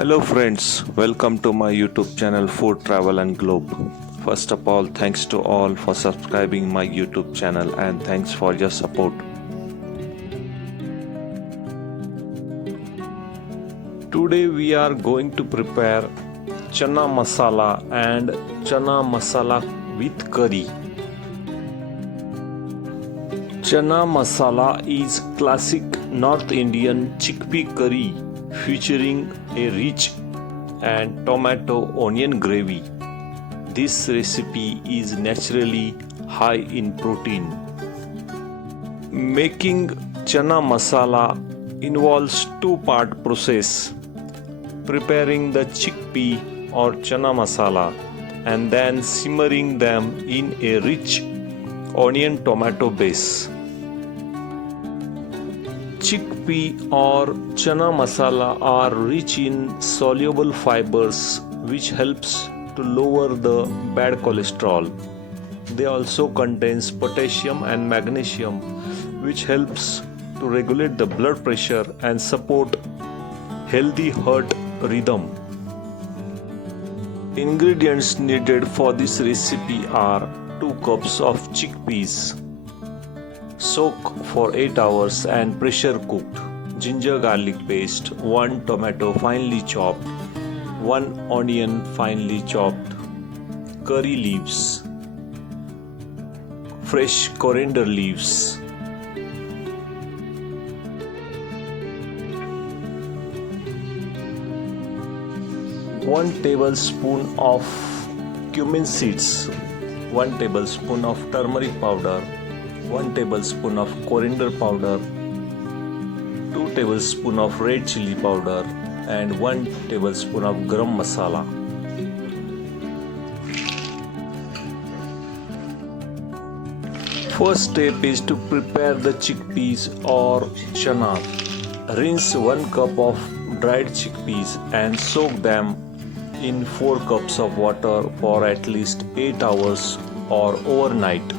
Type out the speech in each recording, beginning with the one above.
Hello friends, welcome to my YouTube channel Food Travel and Globe. First of all, thanks to all for subscribing my YouTube channel and thanks for your support. Today we are going to prepare chana masala and chana masala with curry. Chana masala is classic North Indian chickpea curry featuring a rich and tomato onion gravy. This recipe is naturally high in protein. Making chana masala involves two-part process: preparing the chickpea or chana masala and then simmering them in a rich onion tomato base. Chickpea or chana masala are rich in soluble fibers which helps to lower the bad cholesterol. They also contains potassium and magnesium which helps to regulate the blood pressure and support healthy heart rhythm. Ingredients needed for this recipe are 2 cups of chickpeas, soak for 8 hours and pressure cooked, ginger garlic paste, 1 tomato finely chopped, 1 onion finely chopped, curry leaves, fresh coriander leaves, one tablespoon of cumin seeds, 1 tablespoon of turmeric powder, 1 tablespoon of coriander powder, 2 tablespoons of red chili powder and 1 tablespoon of garam masala. First step is to prepare the chickpeas or chana. Rinse 1 cup of dried chickpeas and soak them in 4 cups of water for at least 8 hours or overnight.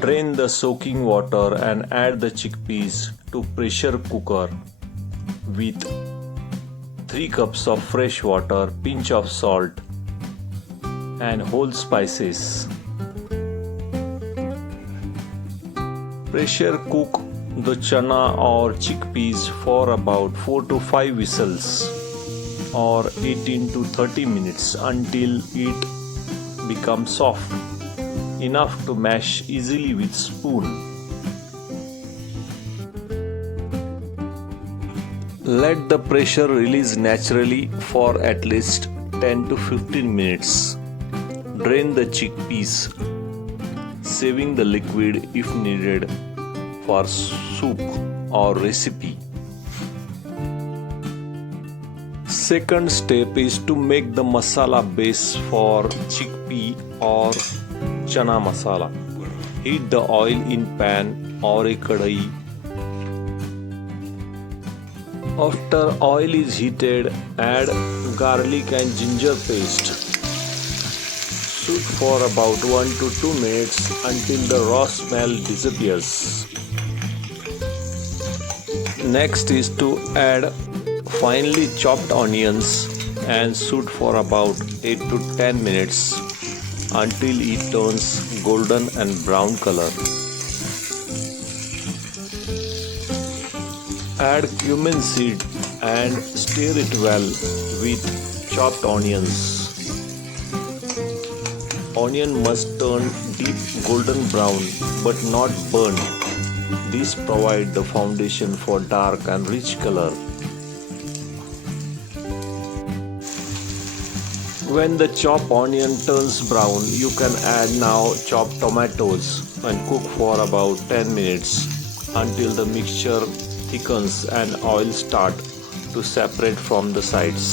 Drain the soaking water and add the chickpeas to pressure cooker with 3 cups of fresh water, pinch of salt and whole spices. Pressure cook the chana or chickpeas for about 4 to 5 whistles or 18 to 30 minutes until it becomes soft enough to mash easily with spoon. Let the pressure release naturally for at least 10 to 15 minutes. Drain the chickpeas, saving the liquid if needed for soup or recipe. Second step is to make the masala base for chickpea or chana masala. Heat the oil in pan or a kadai. After oil is heated, add garlic and ginger paste. Cook for about 1 to 2 minutes until the raw smell disappears. Next is to add finely chopped onions and saute for about 8 to 10 minutes until it turns golden and brown color. Add cumin seed and stir it well with chopped onions. Onion must turn deep golden brown but not burnt. This provides the foundation for dark and rich color. When the chopped onion turns brown, you can add now chopped tomatoes and cook for about 10 minutes until the mixture thickens and oil start to separate from the sides.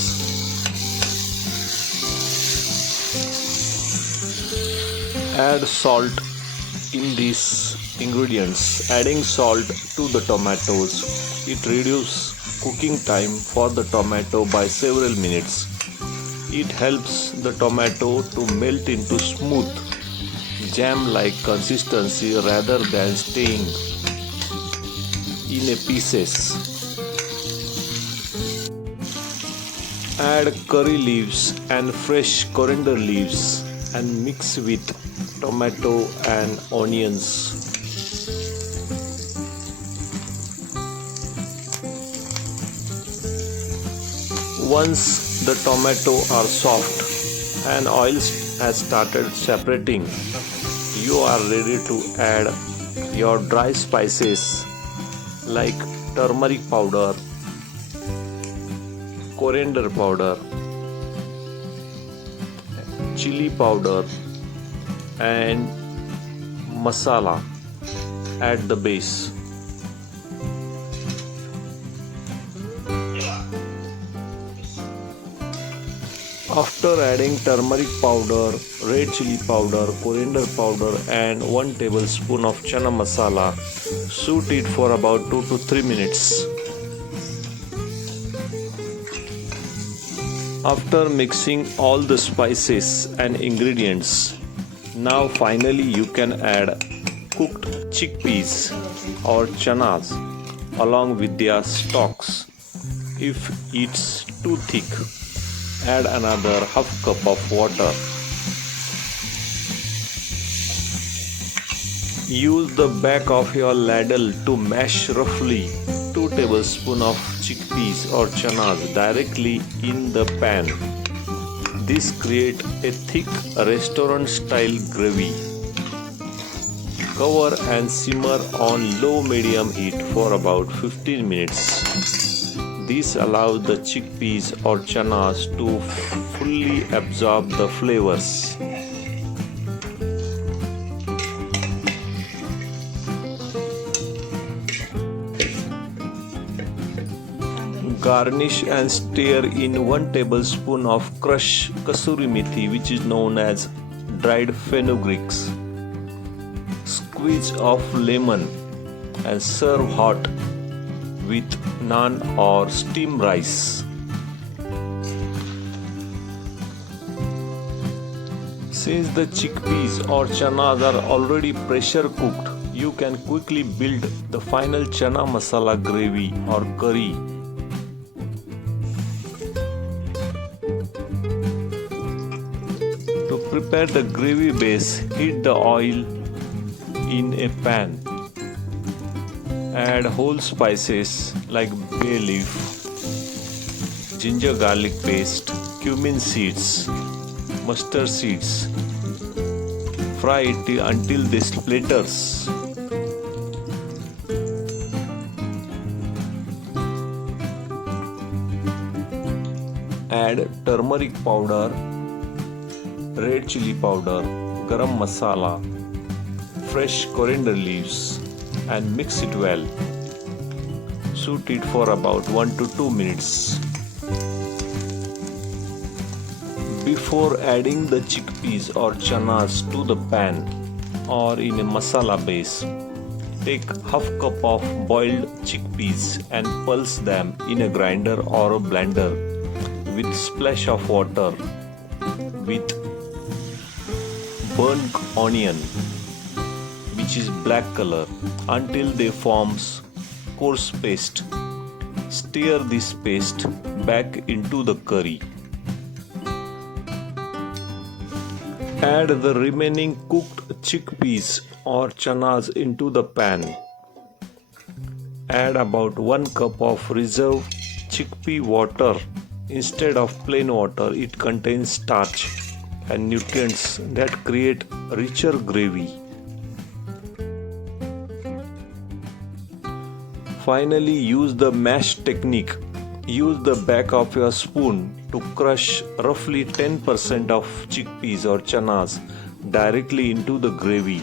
Add salt in these ingredients. Adding salt to the tomatoes, it reduces cooking time for the tomato by several minutes. It helps the tomato to melt into smooth, jam-like consistency rather than staying in pieces. Add curry leaves and fresh coriander leaves and mix with tomato and onions. Once the tomato are soft and oil has started separating, you are ready to add your dry spices like turmeric powder, coriander powder, chili powder and masala at the base. After adding turmeric powder, red chili powder, coriander powder and 1 tablespoon of chana masala, saute it for about 2 to 3 minutes. After mixing all the spices and ingredients, now finally you can add cooked chickpeas or chanas along with their stalks. If it's too thick, add another half cup of water. Use the back of your ladle to mash roughly 2 tablespoons of chickpeas or chanas directly in the pan. This creates a thick restaurant-style gravy. Cover and simmer on low-medium heat for about 15 minutes. This allows the chickpeas or chanas to fully absorb the flavors. Garnish and stir in 1 tablespoon of crushed kasuri methi, which is known as dried fenugreeks. Squeeze of lemon and serve hot with naan or steamed rice. Since the chickpeas or chanas are already pressure cooked, you can quickly build the final chana masala gravy or curry. To prepare the gravy base, heat the oil in a pan. Add whole spices like bay leaf, ginger garlic paste, cumin seeds, mustard seeds. Fry it until they splatters. Add turmeric powder, red chili powder, garam masala, fresh coriander leaves and mix it well. Saute it for about 1 to 2 minutes. Before adding the chickpeas or chanas to the pan or in a masala base, take half cup of boiled chickpeas and pulse them in a grinder or a blender with splash of water with burnt onion, which is black color, until they forms coarse paste. Stir this paste back into the curry. Add the remaining cooked chickpeas or chanas into the pan. Add about 1 cup of reserved chickpea water. Instead of plain water, it contains starch and nutrients that create richer gravy. Finally, use the mash technique. Use the back of your spoon to crush roughly 10% of chickpeas or chanas directly into the gravy.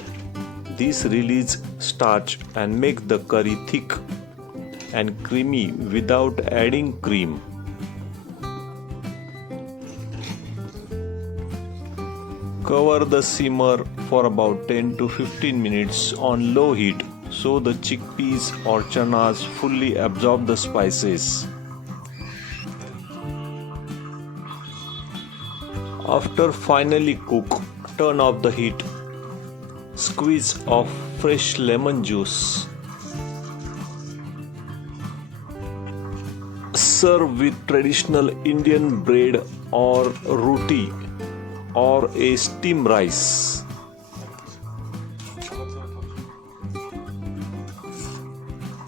This releases starch and make the curry thick and creamy without adding cream. Cover the simmer for about 10 to 15 minutes on low heat so the chickpeas or chanas fully absorb the spices. After finally cook, turn off the heat. Squeeze of fresh lemon juice. Serve with traditional Indian bread or roti or a steamed rice.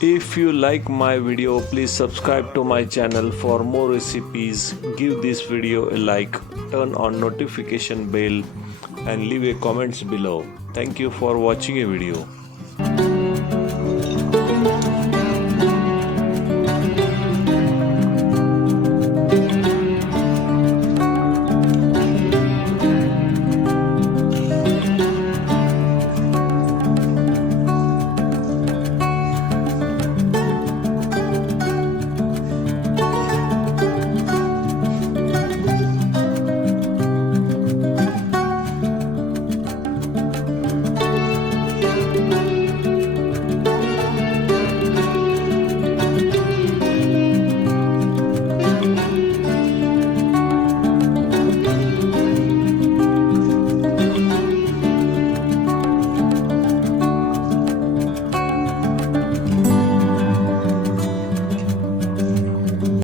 If you like my video, please subscribe to my channel for more recipes. Give this video a like, turn on notification bell and leave a comments below. Thank you for watching a video.